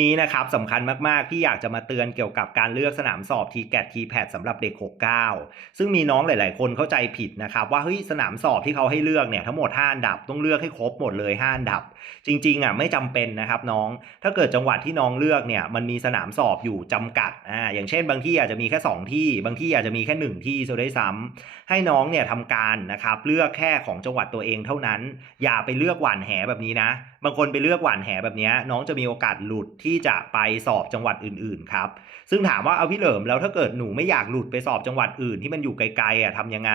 นี้นะครับสำคัญมาก ๆ ที่อยากจะมาเตือนเกี่ยวกับการเลือกสนามสอบ t g a t t p a t สำหรับเด็ก 69 ซึ่งมีน้องหลาย ๆ คนเข้าใจผิดนะครับ ว่าเฮ้ยสนามสอบที่เขาให้เลือกเนี่ยทั้งหมด5อันดับต้องเลือกให้ครบหมดเลย5อันดับ จริง ๆ อะไม่จำเป็นนะครับน้อง ถ้าเกิดจังหวัดที่น้องเลือกเนี่ยมันมีสนามสอบอยู่จำกัดอ่าอย่างเช่น บางที่อาจจะมีแค่ 2 ที่ บางที่อาจจะมีแค่ 1 ที่ซะด้วยซ้ำให้น้องเนี่ยทำการนะครับเลือกแค่ของจังหวัดตัวเองเท่านั้น อย่าไปเลือกหว่านแหแบบนี้นะ บางคนไปเลือกหว่านแหแบบนี้น้องจะมีโอกาสหลุดที่จะไปสอบจังหวัดอื่นๆครับ ซึ่งถามว่าเอาพี่เหลิมแล้วถ้าเกิดหนูไม่อยากหลุดไปสอบจังหวัดอื่นที่มันอยู่ไกลๆอะทำยังไง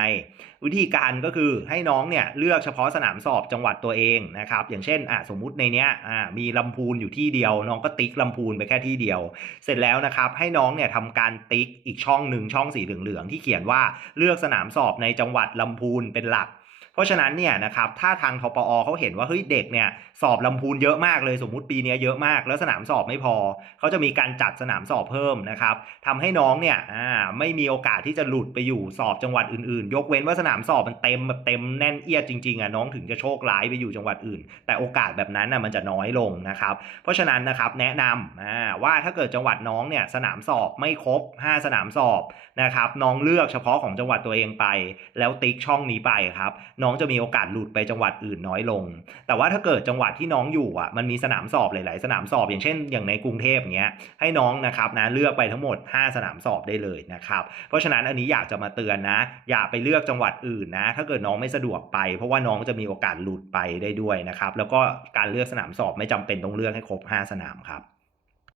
วิธีการก็คือให้น้องเนี่ยเลือกเฉพาะสนามสอบจังหวัดตัวเองนะครับ อย่างเช่นอะสมมุติในเนี้ยอ่ามีลำพูนอยู่ที่เดียว น้องก็ติ๊กลำพูนไปแค่ที่เดียว เสร็จแล้วนะครับให้น้องเนี่ยทำการติ๊กอีกช่องหนึ่งช่องสีเหลืองๆที่เขียนว่าเลือกสนามสอบในจังหวัดลำพูนเป็นหลัก เพราะฉะนั้นเนี่ยนะครับถ้าทางทปอเขาเห็นว่าเฮ้ยเด็กเนี่ยสอบลำพูนเยอะมากเลยสมมุติปีนี้เยอะมาก แล้วสนามสอบไม่พอเขาจะมีการจัดสนามสอบเพิ่มนะครับทำให้น้องเนี่ยอ่าไม่มีโอกาสที่จะหลุดไปอยู่สอบจังหวัดอื่นๆ ยกเว้นว่าสนามสอบมันเต็มแบบเต็มแน่นเอียดจริงๆอะน้องถึงจะโชคร้ายไปอยู่จังหวัดอื่น แต่โอกาสแบบนั้นน่ะมันจะน้อยลงนะครับ เพราะฉะนั้นนะครับแนะนำอ่าว่าถ้าเกิดจังหวัดน้องเนี่ยสนามสอบไม่ครบ 5 สนามสอบนะครับน้องเลือกเฉพาะของจังหวัดตัวเองไป แล้วติ๊กช่องนี้ไปครับน้องจะมีโอกาสหลุดไปจังหวัดอื่นน้อยลง แต่ว่าถ้าเกิดจังหวัดที่น้องอยู่อะมันมีสนามสอบหลายๆ สนามสอบอย่างเช่น อย่างในกรุงเทพเงี้ยให้น้องนะครับนะเลือกไปทั้งหมด 5 สนามสอบได้เลยนะครับเพราะฉะนั้นอันนี้อยากจะมาเตือนนะ อย่าไปเลือกจังหวัดอื่นนะ ถ้าเกิดน้องไม่สะดวกไป เพราะว่าน้องจะมีโอกาสหลุดไปได้ด้วยนะครับแล้วก็การเลือกสนามสอบไม่จำเป็นต้องเลือกให้ครบ 5 สนามครับ